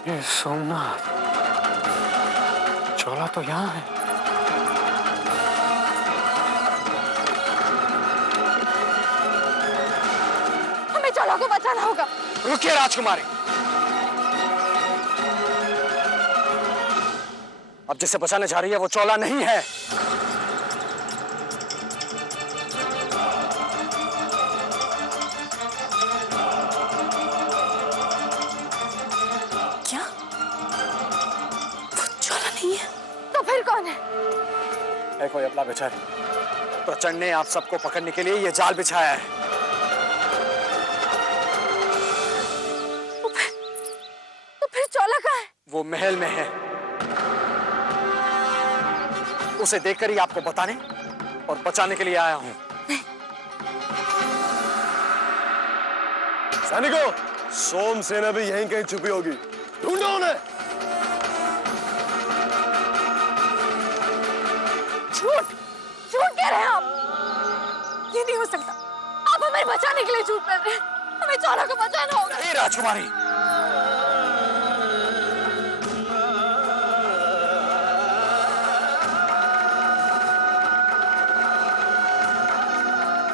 ये सोमनाथ, चोला तो यहाँ है। हमें चोला को बचाना होगा। रुकिए राजकुमारी, अब जिसे बचाने जा रही है वो चोला नहीं है। क्या? वो चोला नहीं है तो फिर कौन है? कोई अपना बेचारी। प्रचंड ने आप सबको पकड़ने के लिए ये जाल बिछाया है। तो फिर चोला कहाँ है? वो महल में है। उसे देखकर ही आपको बताने और बचाने के लिए आया हूं। सैनिकों, सोम सेना भी यहीं कहीं छुपी होगी, ढूंढो उन्हें। झूठ झूठ कह रहे हैं आप। ये नहीं हो सकता। आप हमें बचाने के लिए झूठ बोल रहे हैं। हमें चोला को बचाना होगा। नहीं राजकुमारी,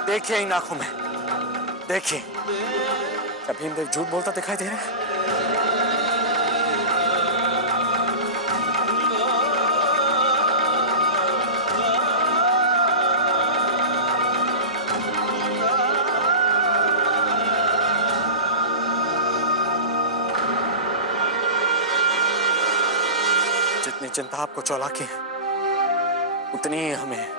देखिए इन आंखों में, देखिए, क्या भीमदेव झूठ बोलता दिखाई दे रहा है? जितनी चिंता आपको चौला की है, उतनी ही हमें है।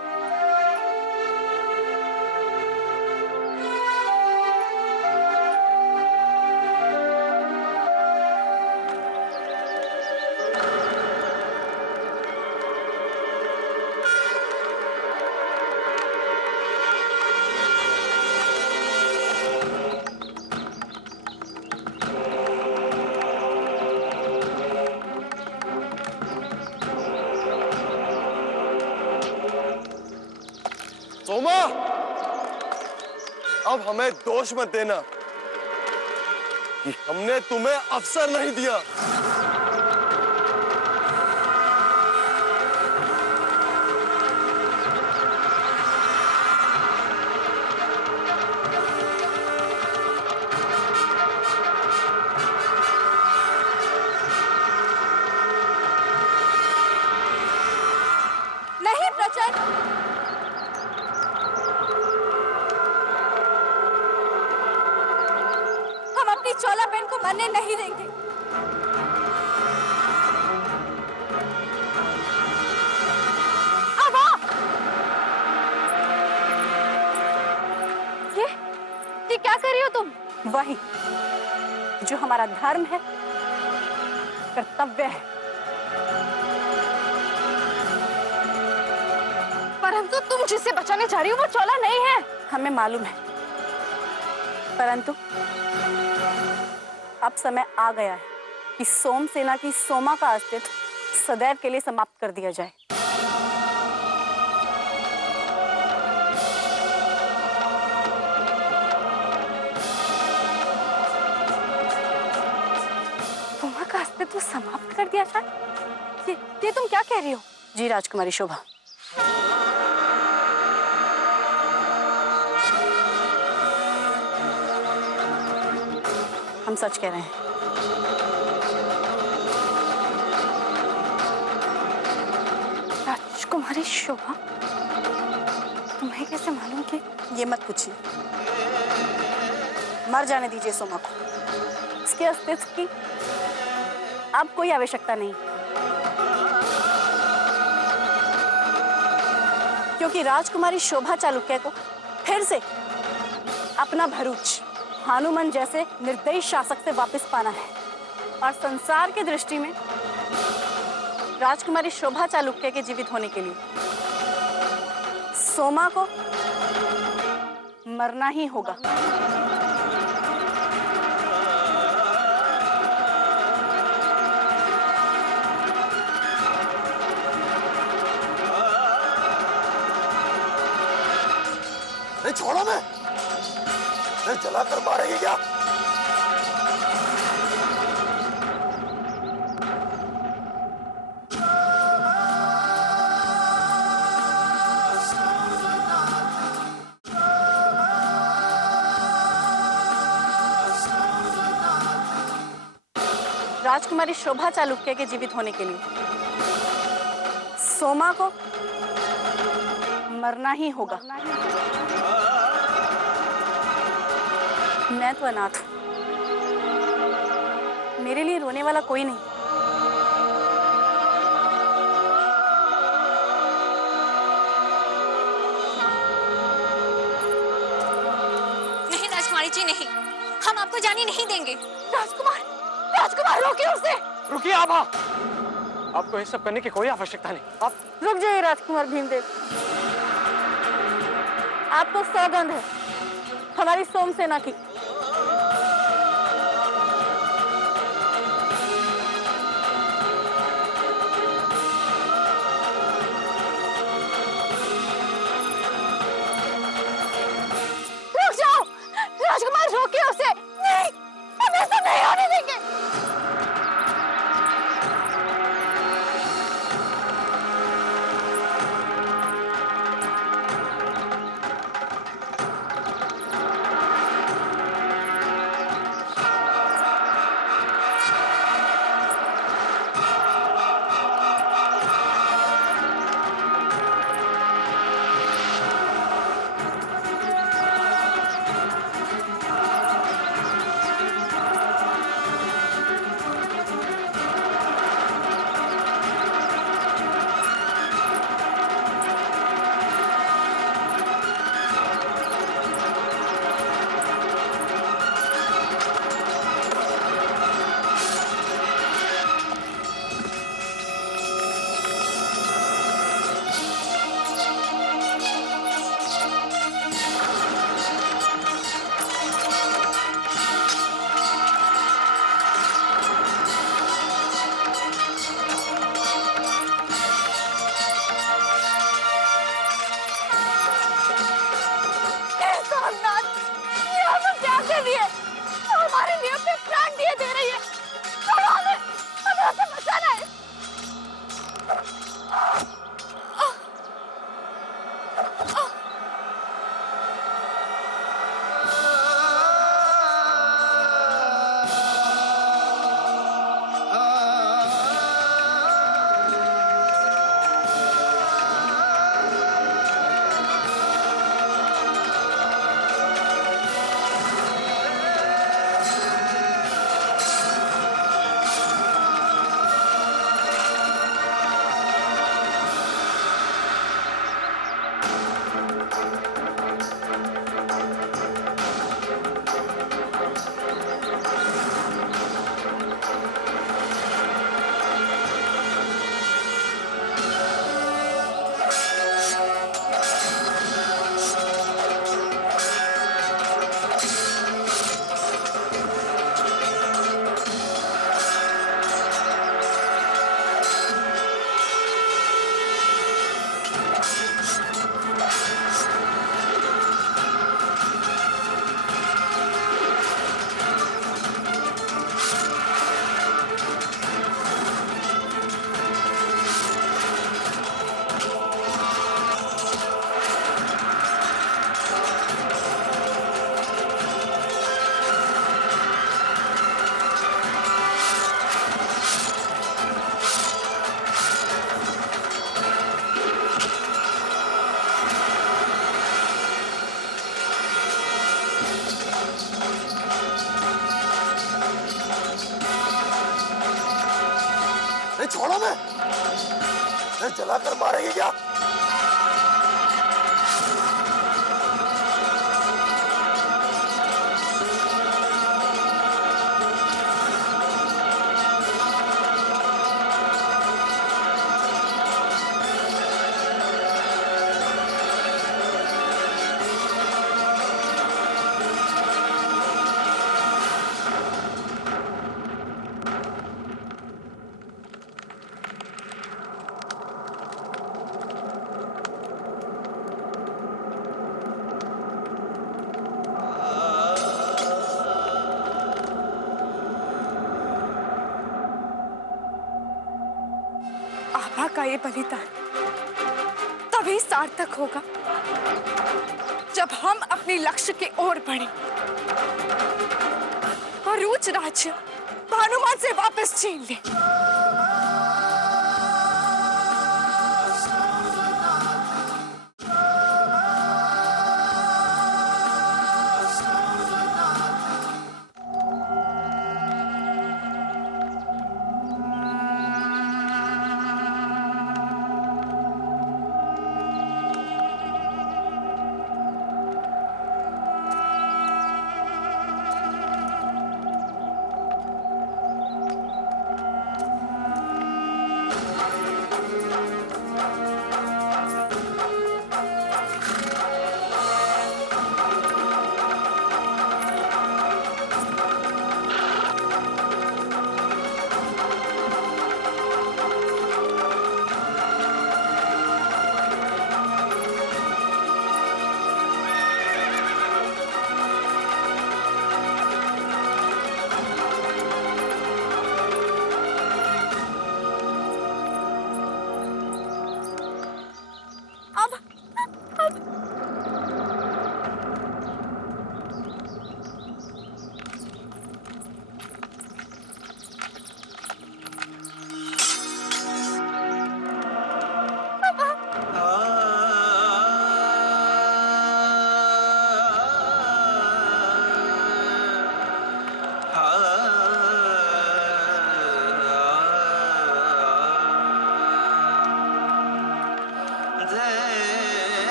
सोमा, अब हमें दोष मत देना कि हमने तुम्हें अवसर नहीं दिया। नहीं प्रचंड, हम अपनी चोला बहन को मरने नहीं देंगे। अब आ! ये क्या कर रही हो तुम? वही जो हमारा धर्म है, कर्तव्य है। परंतु तुम जिसे बचाने जा रही हो वो चोला नहीं है। हमें मालूम है, परंतु अब समय आ गया है कि सोम सेना की सोमा का अस्तित्व सदैव के लिए समाप्त कर दिया जाए। सोमा का अस्तित्व समाप्त कर दिया जाए? ये तुम क्या कह रही हो? जी राजकुमारी शोभा, हम सच कह रहे हैं। राजकुमारी शोभा, तुम्हें कैसे मालूम कि? ये मत पूछिए, मर जाने दीजिए सोमा को। इसके अस्तित्व की अब कोई आवश्यकता नहीं, क्योंकि राजकुमारी शोभा चालुक्य को फिर से अपना भरूच हनुमान जैसे निर्दयी शासक से वापस पाना है। और संसार की दृष्टि में राजकुमारी शोभा चालुक्य के जीवित होने के लिए सोमा को मरना ही होगा। नहीं छोड़ो, मैं जलाकर मारेंगे क्या? राजकुमारी शोभा चालुक्य के जीवित होने के लिए सोमा को मरना ही होगा। मैं तो अनाथ हूं, मेरे लिए रोने वाला कोई नहीं। नहीं राजकुमारी जी नहीं, हम आपको जाने नहीं देंगे। राजकुमार, राजकुमार रोकिए उसे। रुकिए आभा, आपको ये सब करने की कोई आवश्यकता नहीं। आप रुक जाइए राजकुमार भीमदेव, आपको सौगंध है हमारी सोमसेना की। रुक जाओ राजकुमार, रोकिए उसे। नहीं, हम ऐसा नहीं होने देंगे। हमारे लिए अपने प्राण दिए दे रही है। छोड़ो हमें, हमें उसे बचाना है। नहीं छोड़ो, मैं जलाकर मारेंगे क्या? आभा का ये बलिदान तभी सार्थक होगा जब हम अपने लक्ष्य की ओर बढ़ें और उच्च राज्य भानुमान से वापस छीन ले।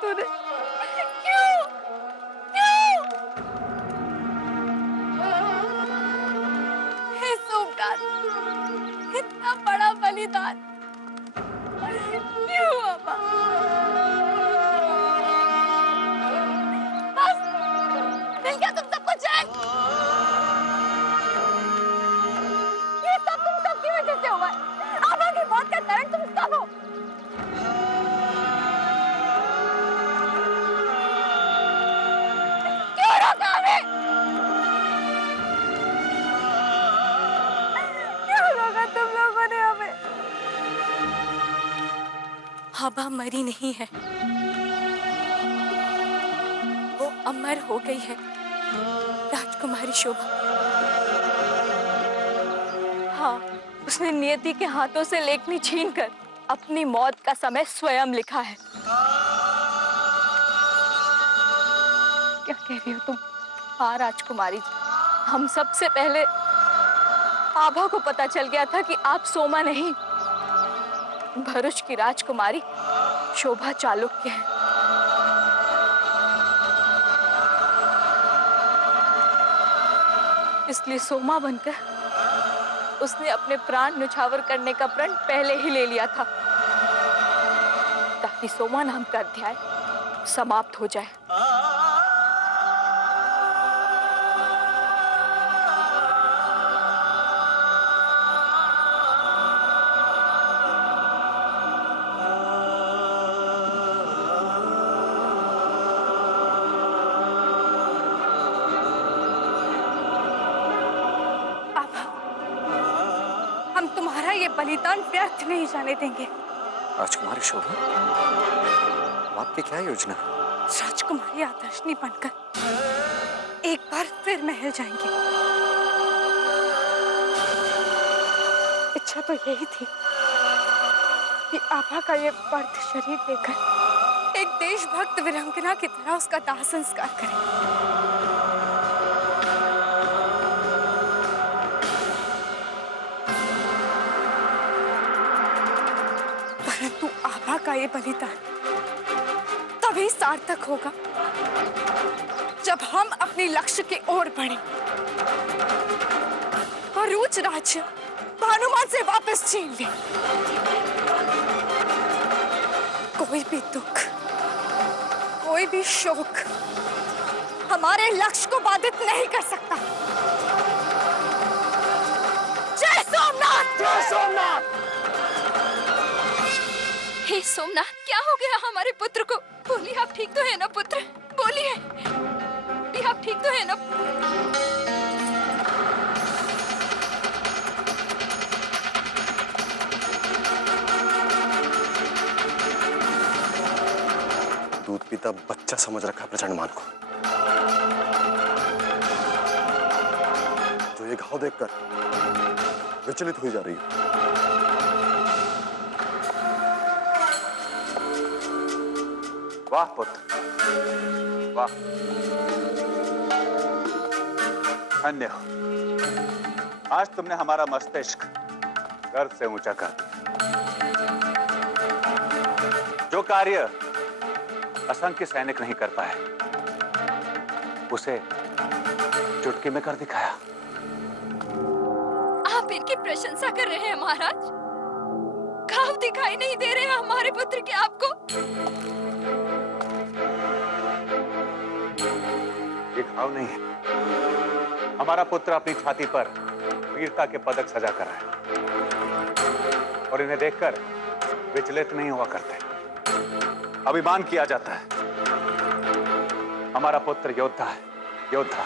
तूने क्यों क्यों? हे सोमनाथ, इतना बड़ा बलिदान क्यों अम्मा? बस मिल गया तुम सबको चैन। ये सब तुम सबकी वजह से हुआ है। अम्मा की मौत का कारण तुम सब हो। तुम लोगों ने हमें। आभा मरी नहीं है, वो अमर हो गई है, राजकुमारी शोभा। हाँ, उसने नियति के हाथों से लेखनी छीनकर अपनी मौत का समय स्वयं लिखा है। क्या कह रही हो तुम? हाँ राजकुमारी जी, हम सबसे पहले आभा को पता चल गया था कि आप सोमा नहीं, भरूच की राजकुमारी शोभा चालुक्य हैं। इसलिए सोमा बनकर उसने अपने प्राण न्यौछावर करने का प्रण पहले ही ले लिया था, ताकि सोमा नाम का अध्याय समाप्त हो जाए। हम तुम्हारा ये बलिदान व्यर्थ नहीं जाने देंगे। राजकुमारी शोभा, आपकी क्या योजना? राजकुमारी आदर्शनी बनकर एक बार फिर महल जाएंगे। इच्छा तो यही थी कि आभा का ये पार्थिव शरीर लेकर एक देशभक्त वीरांगना की तरह उसका दाह संस्कार करें। परंतु आभा का ये बलिदान तभी सार्थक होगा जब हम अपने लक्ष्य की ओर बढ़ें। भरूच राज्य भानुमान से वापस छीन ले। कोई भी दुख, कोई भी शोक हमारे लक्ष्य को बाधित नहीं कर सकता। जय सोमनाथ! जय सोमनाथ! हे सोमनाथ, क्या हो गया हमारे पुत्र को? बोलिए, आप ठीक तो है ना पुत्र? बोलिए, आप ठीक तो है ना? पिता बच्चा समझ रखा है प्रचंड मान को। जो ये घाव देखकर विचलित हुई जा रही है। वाह पुत्र, वाह, धन्य हो। आज तुमने हमारा मस्तिष्क गर्व से ऊंचा कर दिया। जो कार्य असंख्य सैनिक नहीं कर पाए, उसे चुटकी में कर दिखाया। आप इनकी प्रशंसा कर रहे हैं महाराज? घाव दिखाई नहीं दे रहे हैं हमारे पुत्र के आपको? ये घाव नहीं है, हमारा पुत्र अपनी छाती पर वीरता के पदक सजा कर है और इन्हें देखकर विचलित नहीं हुआ करते, अभिमान किया जाता है। हमारा पुत्र योद्धा है, योद्धा,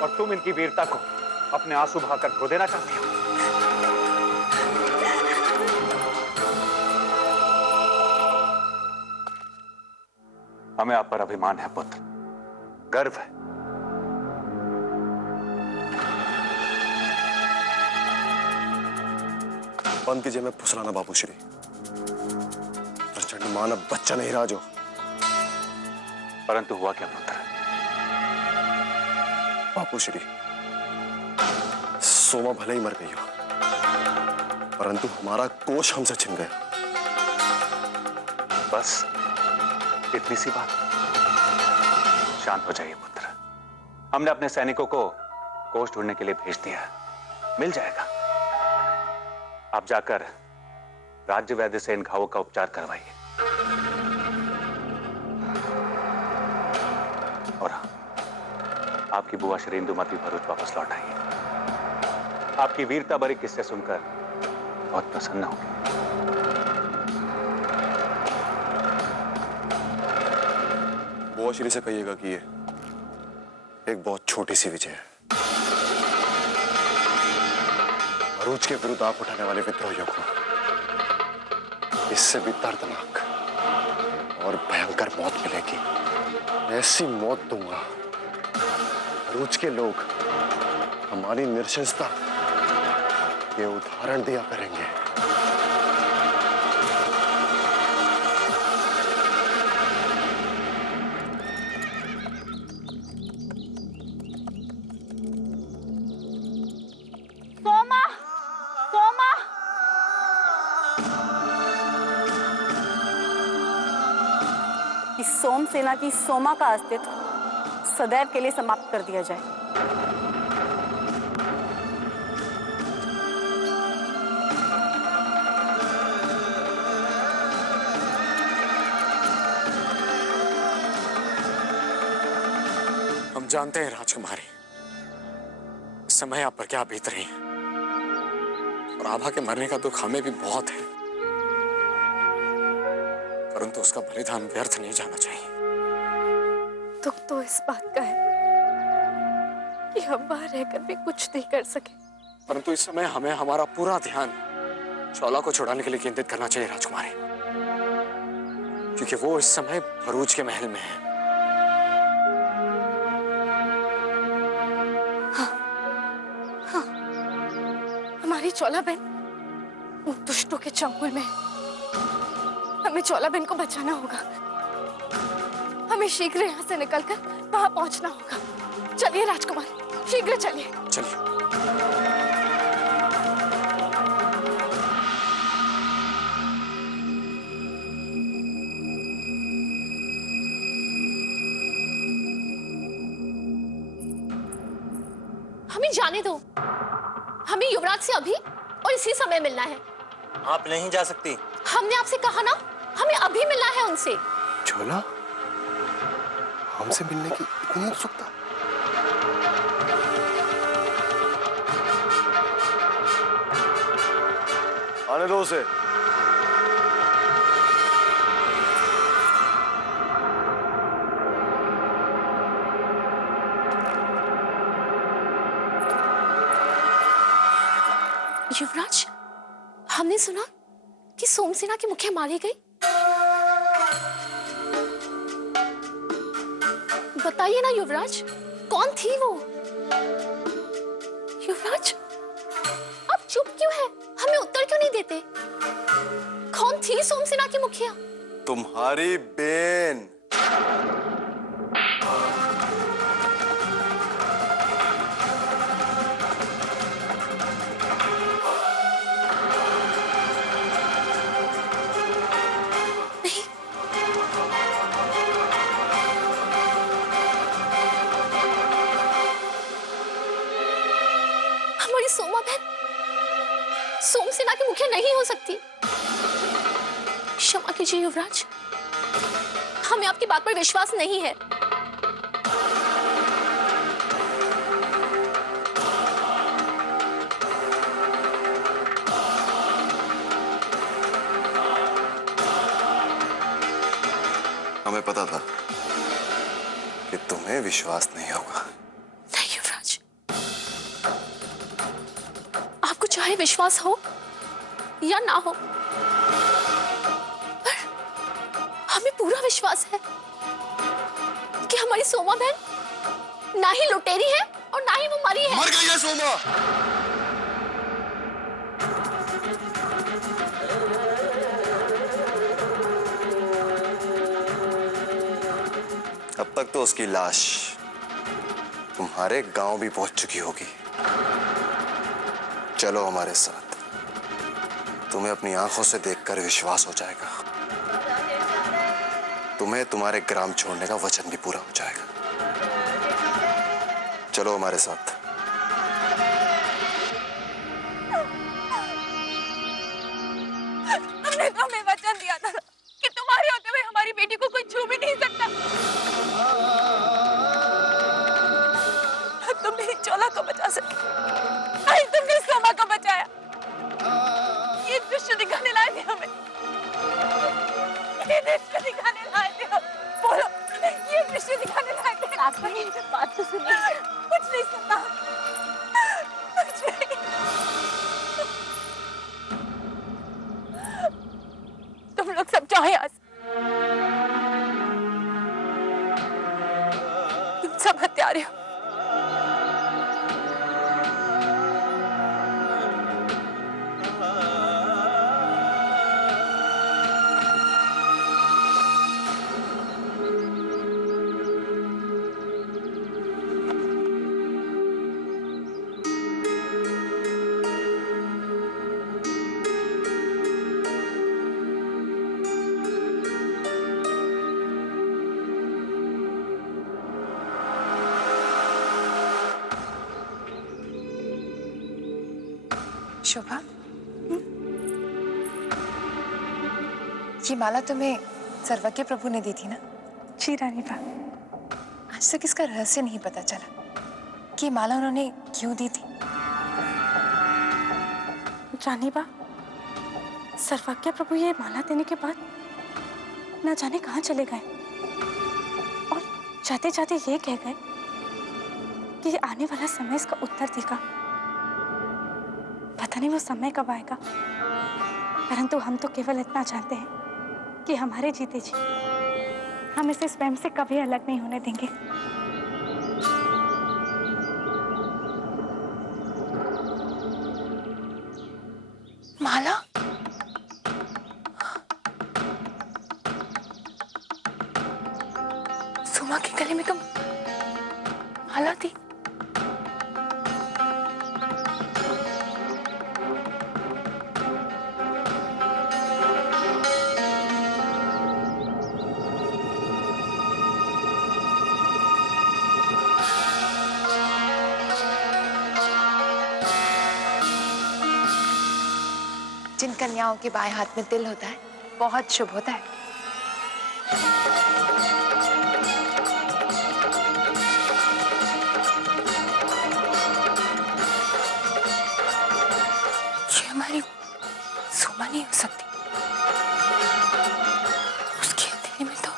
और तुम इनकी वीरता को अपने आंसू बहाकर खो देना चाहती हो। हमें आप पर अभिमान है पुत्र, गर्व है। बंद कीजिए, मैं फुसलाना बापू श्री। प्रचंड मानव बच्चा नहीं रहा जो। परंतु हुआ क्या पुत्र? बापू श्री, सोमा भले ही मर गई हो, परंतु हमारा कोष हमसे छिन गया। बस इतनी सी बात। शांत हो जाइए पुत्र, हमने अपने सैनिकों को कोष ढूंढने के लिए भेज दिया, मिल जाएगा। आप जाकर राज्य वैद्य से इन घावों का उपचार करवाइए। और हाँ, आपकी बुआ श्री इंदुमती भरूच वापस लौट आई है। आपकी वीरता भरे किस्से सुनकर बहुत प्रसन्न होंगे। बुआ श्री से कहिएगा कि ये एक बहुत छोटी सी विजय है। भरूच के विरुद्ध आंख उठाने वाले विद्रोहियों को इससे भी दर्दनाक और भयंकर मौत मिलेगी। ऐसी मौत दूंगा, भरूच के लोग हमारी नृशंसता के उदाहरण दिया करेंगे। सोमा, सोमा, इस सोम सेना की सोमा का अस्तित्व सदैव के लिए समाप्त कर दिया जाए। हम जानते हैं राजकुमारी, इस समय आप पर क्या बीत रही है, और आभा के मरने का दुख हमें भी बहुत है, परंतु उसका बलिदान व्यर्थ नहीं जाना चाहिए। दुख तो इस बात का है कि हम वहां रहकर भी कुछ नहीं कर सके। परंतु इस समय हमें हमारा पूरा ध्यान शौला को छुड़ाने के लिए केंद्रित करना चाहिए राजकुमारी, क्योंकि वो इस समय भरूच के महल में है। हमारी चौला बहन उन दुष्टों के चंगुल में है। हमें चौला बहन को बचाना होगा। हमें शीघ्र यहाँ से निकलकर वहां पहुंचना होगा। चलिए राजकुमार, शीघ्र चलिए। चलिए। हमें जाने दो, हमें युवराज से अभी और इसी समय मिलना है। आप नहीं जा सकती। हमने आपसे कहा ना, हमें अभी मिलना है उनसे। छोला, हमसे मिलने की इतनी उत्सुकता? आने दो उसे। युवराज, हमने सुना कि सोमसेना की मुखिया मारी गई। बताइए ना युवराज, कौन थी वो? युवराज, आप चुप क्यों है? हमें उत्तर क्यों नहीं देते? कौन थी सोमसेना की मुखिया? तुम्हारी बेन। नहीं, हमारी सोमा बहन सोमसेना की मुखिया नहीं हो सकती। क्षमा कीजिए युवराज, हमें आपकी बात पर विश्वास नहीं है। हमें पता था कि तुम्हें विश्वास नहीं होगा। नहीं युवराज, आपको चाहे विश्वास हो या ना हो, पर हमें पूरा विश्वास है कि हमारी सोमा बहन ना ही लुटेरी है और ना ही वो मरी है। मर गई है सोमा। अब तक तो उसकी लाश तुम्हारे गांव भी पहुंच चुकी होगी। चलो हमारे साथ, तुम्हें अपनी आंखों से देखकर विश्वास हो जाएगा। तुम्हें तुम्हारे ग्राम छोड़ने का वचन भी पूरा हो जाएगा। चलो हमारे साथ। तुमने तो हमें वचन दिया था कि तुम्हारे होते हुए हमारी बेटी को कोई छू भी नहीं सकता। तुमने ही चोला को बचा सके, नहीं तुमने सोमा को बचाया। ये दृश्य दिखाने लाए थे हमें, ये दृश्य दिखाने लाए थे हम। बोलो, ये दृश्य दिखाने लाए थे। बात तो सुनिए। कुछ नहीं सुनना, कुछ नहीं। तुम लोग सब जाओ यहाँ से। तुम सब हत्यारे हो। शोभा, ये माला तुम्हें सर्वज्ञ प्रभु ने दी थी ना? जी रानी बा। आज तक इसका रहस्य नहीं पता चला कि माला उन्होंने क्यों दी थी। रानी बा, सर्वज्ञ प्रभु ये माला देने के बाद न जाने कहाँ चले गए और जाते जाते ये कह गए कि आने वाला समय इसका उत्तर देगा। पता नहीं वो समय कब आएगा, परंतु हम तो केवल इतना जानते हैं कि हमारे जीते जी हम इसे स्वयं से कभी अलग नहीं होने देंगे। माला? सुमा के गले में तो माला थी। जिन कन्याओं के बाएं हाथ में तिल होता है बहुत शुभ होता है। ये हमारी सोमा नहीं हो सकती। उसकी हथेली में तो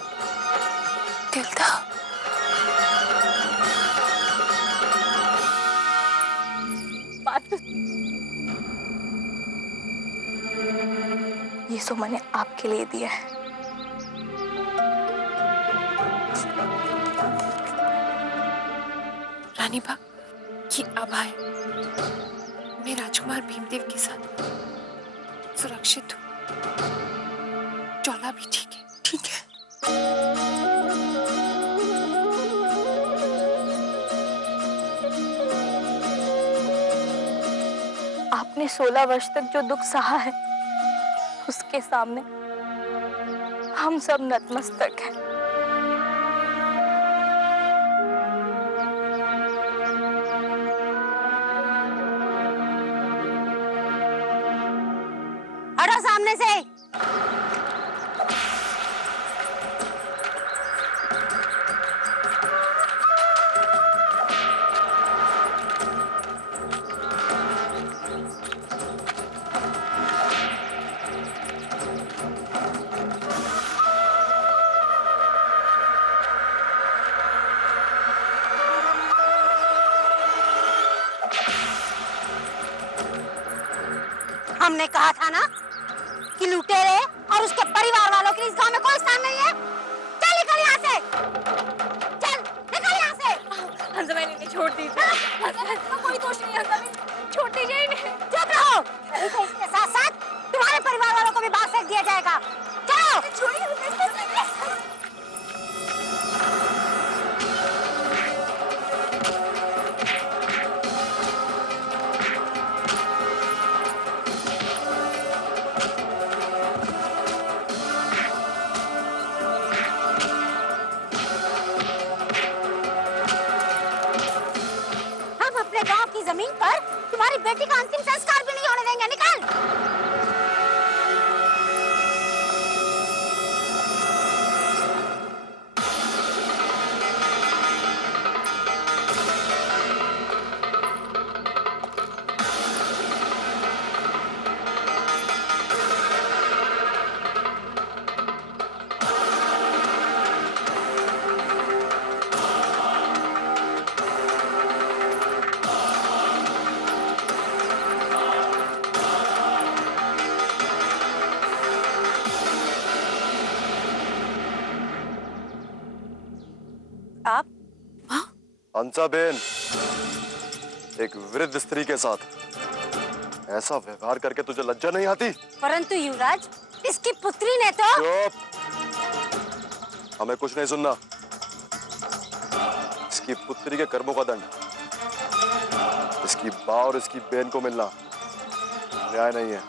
तिल था। ये सोमा ने आपके लिए दिया है। अनिभा, ये आभा है। मैं राजकुमार भीमदेव के साथ सुरक्षित हूँ। चौला भी ठीक है। ठीक है। आपने 16 वर्ष तक जो दुख सहा है, उसके सामने हम सब नतमस्तक हैं। हटो सामने से। हमने कहा था ना कि लुटेरे और उसके परिवार वालों के लिए इस गांव में कोई स्थान नहीं है। चल निकल यहाँ से, चल निकल यहाँ से। हंसमैनी ने छोड़ दी। कोई दोष नहीं, हंसमैनी छोड़ दीजिए इन्हें। चुप रहो, नहीं तो इसके साथ साथ तुम्हारे परिवार वालों को भी बाहर फेंक दिया जाएगा। चलो छोड़िए। गांव की जमीन पर तुम्हारी बेटी का अंतिम संस्कार भी नहीं होने देंगे। निकल। आप हंसाबेन, एक वृद्ध स्त्री के साथ ऐसा व्यवहार करके तुझे लज्जा नहीं आती? परंतु युवराज, इसकी पुत्री ने तो। चुप, हमें कुछ नहीं सुनना। इसकी पुत्री के कर्मों का दंड इसकी माँ और इसकी बहन को मिलना न्याय नहीं है,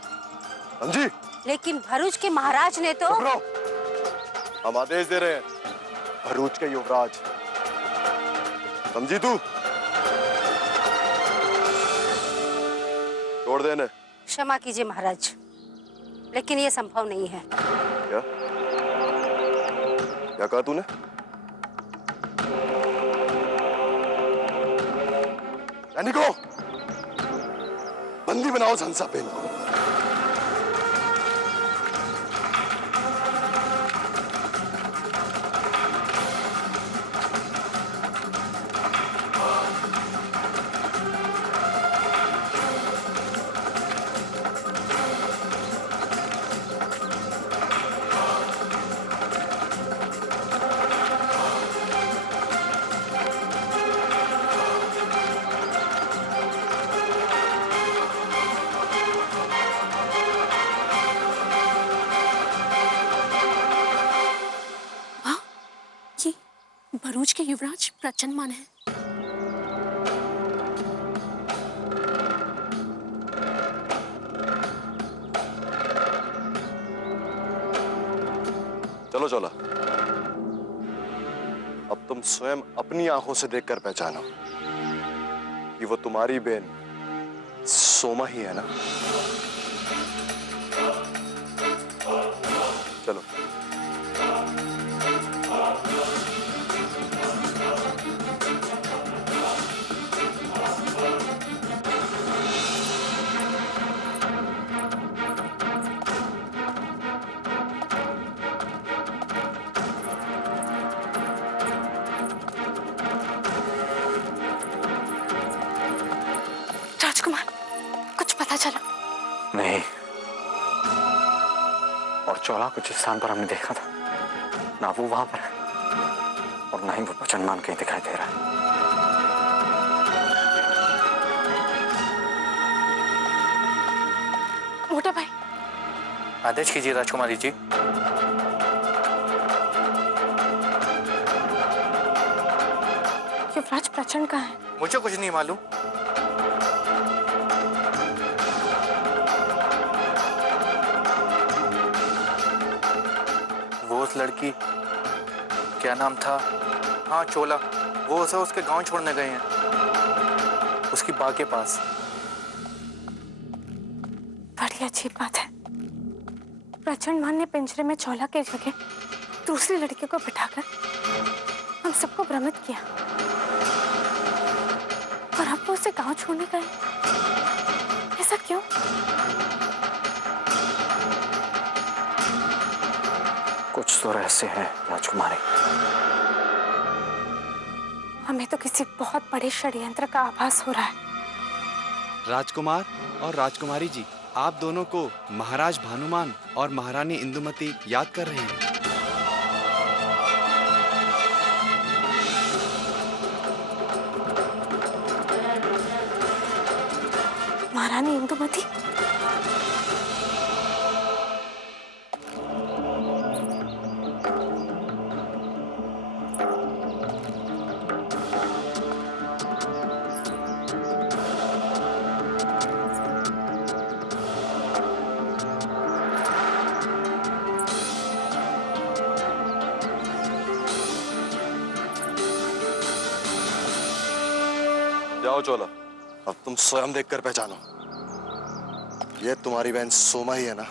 समझी? लेकिन भरूच के महाराज ने तो। हम आदेश दे रहे हैं, भरूच के युवराज, समझी तू? छोड़ देने। क्षमा कीजिए महाराज, लेकिन ये संभव नहीं है। क्या क्या कहा तूने? सैनिकों, बंदी बनाओ हंसाबेन को। भरूच के युवराज प्रचंडमान है। चलो चला, अब तुम स्वयं अपनी आंखों से देखकर पहचानो कि वो तुम्हारी बहन सोमा ही है ना? चलो। राजकुमार, कुछ पता चला? नहीं, और चौला को जिस स्थान पर हमने देखा था ना वो वहां पर है और ना ही वो प्रचंडमान कहीं दिखाई दे रहा है। आदेश कीजिए राजकुमारी जी। युवराज प्रचंड कहाँ है? मुझे कुछ नहीं मालूम। वो उस लड़की, क्या नाम था, हाँ चोला, वो उसे उसके गांव छोड़ने गए हैं, उसकी बाग के पास। बड़ी अजीब बात है। प्रचंड मान ने पिंजरे में चोला की जगह दूसरी लड़की को बिठाकर हम सबको भ्रमित किया, और अब वो उसे गांव छोड़ने गए। ऐसा क्यों? कुछ तो रहस्य है राजकुमारी। हमें तो किसी बहुत बड़े षड्यंत्र का आभास हो रहा है। राजकुमार और राजकुमारी जी, आप दोनों को महाराज भानुमान और महारानी इंदुमती याद कर रहे हैं। महारानी इंदुमती? जाओ चोला, अब तुम स्वयं देखकर पहचानो, ये तुम्हारी बहन सोमा ही है ना?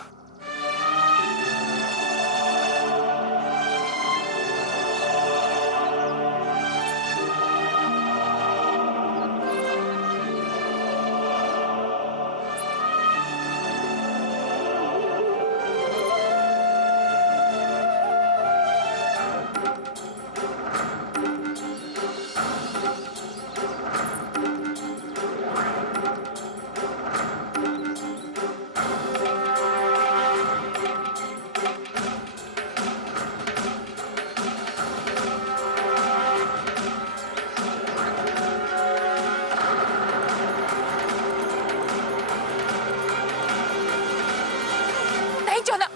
नहीं चोला,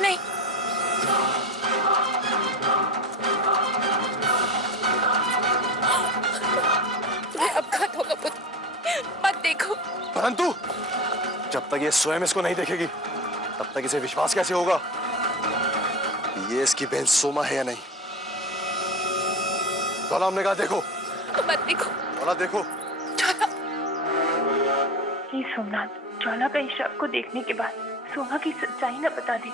नहीं। तुम्हें अपघात होगा पुत्र, मत देखो। परंतु जब तक ये स्वयं इसको नहीं देखेगी, तब तक इसे विश्वास कैसे होगा कि ये इसकी बहन सोमा है या नहीं? चोला, हमने कहा देखो। मत देखो। चोला देखो। चोला। हे सोमनाथ, ज्वाला का इस शव को देखने के बाद सोमा की सच्चाई न बता दी।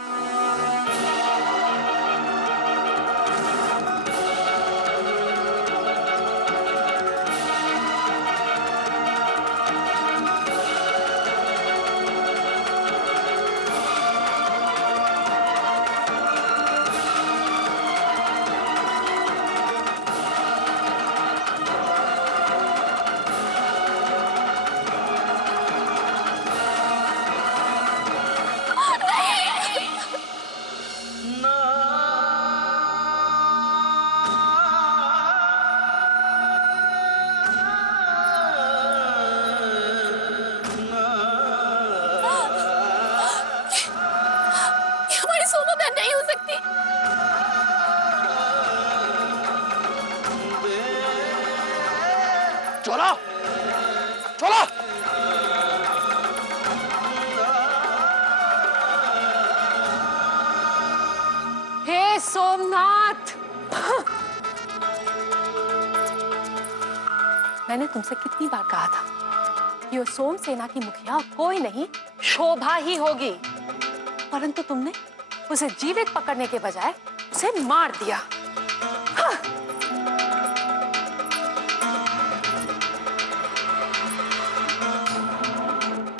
चोला, चोला! हे सोमनाथ! मैंने तुमसे कितनी बार कहा था, ये सोम सेना की मुखिया कोई नहीं, शोभा ही होगी, परंतु तुमने उसे जीवित पकड़ने के बजाय उसे मार दिया। हाँ।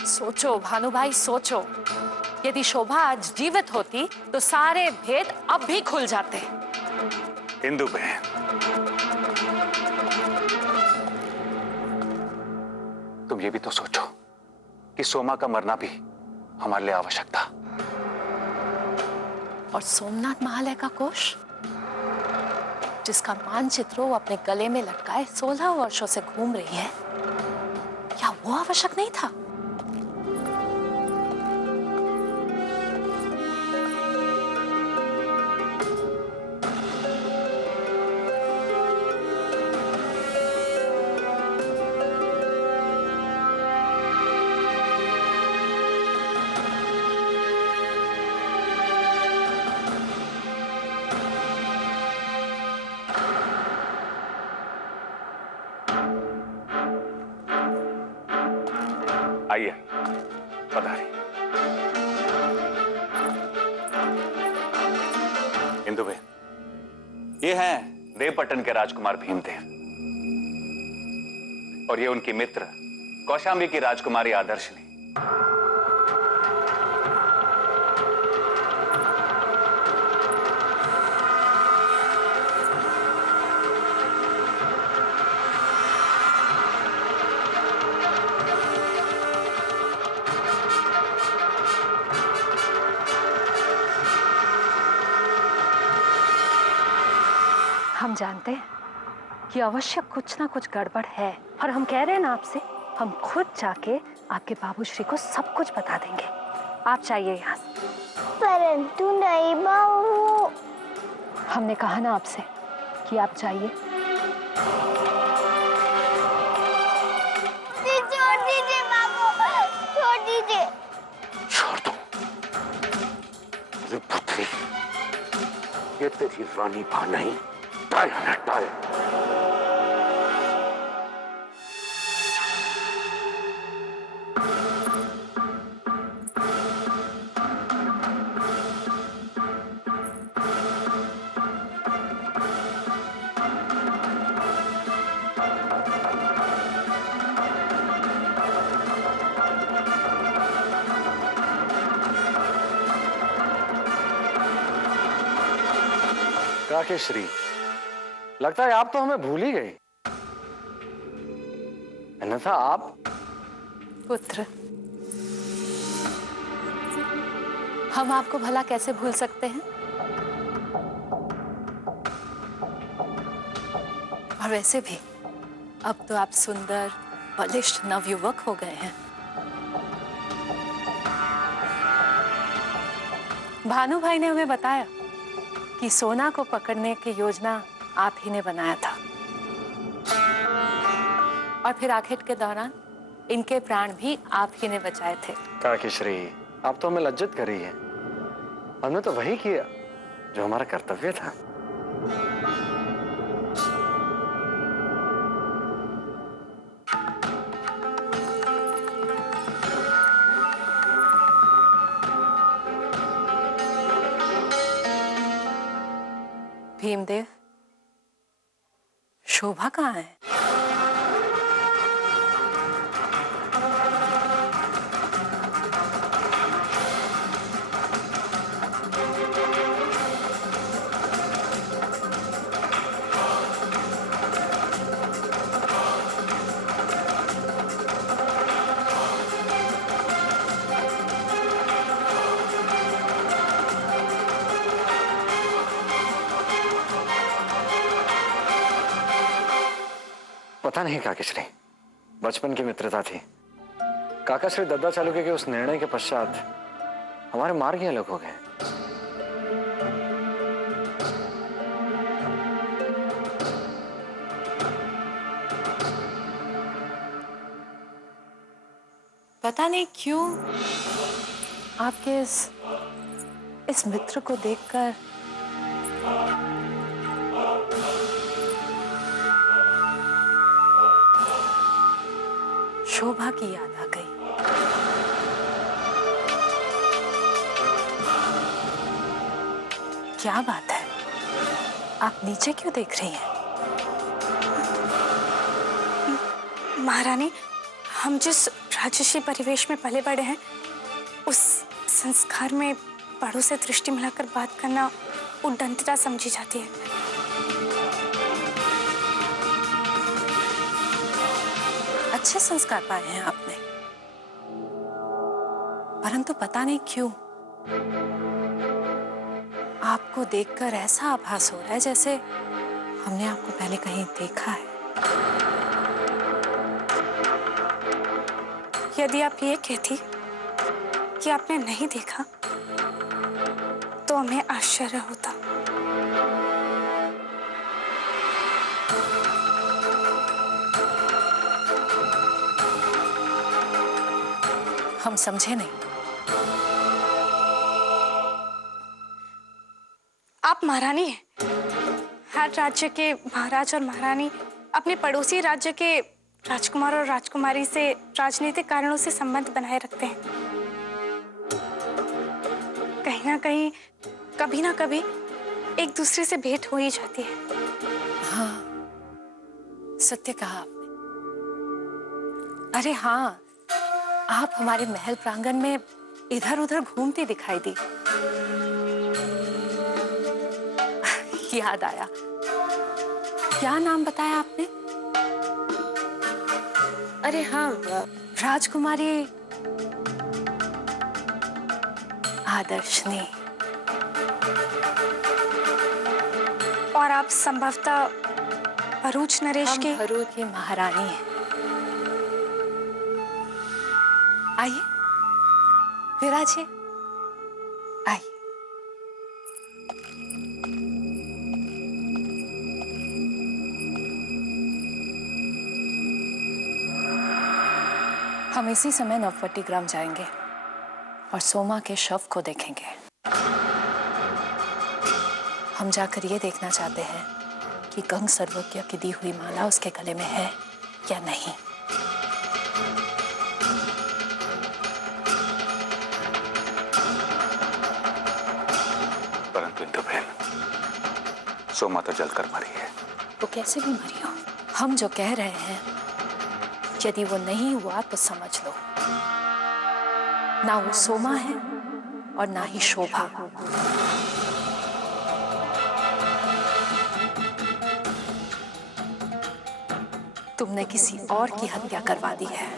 सोचो भानु भाई, सोचो, यदि शोभा आज जीवित होती तो सारे भेद अब भी खुल जाते। इंदु बहन, तुम ये भी तो सोचो कि सोमा का मरना भी हमारे लिए आवश्यक था। और सोमनाथ महालय का कोष, जिसका मानचित्र वो अपने गले में लटकाए 16 वर्षों से घूम रही है, क्या वो आवश्यक नहीं था? आइए, पधारिए। इंदुबे, ये हैं देवपट्टन के राजकुमार भीमदेव और ये उनकी मित्र कौशाम्बी की राजकुमारी आदर्शनी। हम जानते हैं कि अवश्य कुछ ना कुछ गड़बड़ है और हम कह रहे हैं ना आपसे, हम खुद जाके आपके बाबूश्री को सब कुछ बता देंगे। आप चाहिए यहाँ से। परंतु नहीं बाबू। हमने कहा ना आपसे कि आप जाइए। छोड़ दीजिए बाबू, छोड़ दीजिए। छोड़ दो अरे पुत्री, ये तेरी रानी बा नहीं, टाल है टाल। काकेश्वरी, लगता है आप तो हमें भूल ही गई। अन्यथा आप पुत्र, हम आपको भला कैसे भूल सकते हैं? और वैसे भी अब तो आप सुंदर बलिष्ठ नवयुवक हो गए हैं। भानु भाई ने हमें बताया कि सोना को पकड़ने की योजना आप ही ने बनाया था और फिर आखिर के दौरान इनके प्राण भी आप ही ने बचाए थे। काकेश्वरी, आप तो हमें लज्जित कर रही है। हमने तो वही किया जो हमारा कर्तव्य था। भीमदेव, शोभा कहाँ है? पता नहीं काकेश्वरी, बचपन की मित्रता थी। काका श्री दद्दा चालुक्य के उस निर्णय के पश्चात हमारे मार्ग ही अलग हो गए। पता नहीं क्यों आपके इस मित्र को देखकर शोभा की याद आ गई। क्या बात है, आप नीचे क्यों देख रही हैं? महारानी, हम जिस राजसी परिवेश में पले बड़े हैं, उस संस्कार में बड़ों से दृष्टि मिलाकर बात करना उद्दंडता समझी जाती है। अच्छे संस्कार पाए हैं आपने, परंतु पता नहीं क्यों आपको देखकर ऐसा आभास हो रहा है जैसे हमने आपको पहले कहीं देखा है। यदि आप ये कहती कि आपने नहीं देखा तो हमें आश्चर्य होता। हम समझे नहीं। आप महारानी हैं। हर राज्य के महाराज और महारानी अपने पड़ोसी राज्य के राजकुमार और राजकुमारी से राजनीतिक कारणों से संबंध बनाए रखते हैं। कहीं ना कहीं, कभी ना कभी एक दूसरे से भेंट हो ही जाती है। हाँ, सत्य कहा आपने। अरे हाँ, आप हमारे महल प्रांगण में इधर उधर घूमती दिखाई दी। याद आया, क्या नाम बताया आपने? अरे हाँ, राजकुमारी आदर्शनी। और आप संभवतः भरूच नरेश के भरूच की महारानी हैं। आइए, विराजिए, आइए। हम इसी समय नवपट्टीग्राम जाएंगे और सोमा के शव को देखेंगे। हम जाकर ये देखना चाहते हैं कि गंग सर्वज्ञ की दी हुई माला उसके गले में है या नहीं। परंतु इंदु बहन, सोमा तो जलकर मरी है। वो कैसे भी मरी हो, हम जो कह रहे हैं, यदि वो नहीं हुआ तो समझ लो, ना वो सोमा है और ना ही शोभा। तुमने किसी और की हत्या करवा दी है।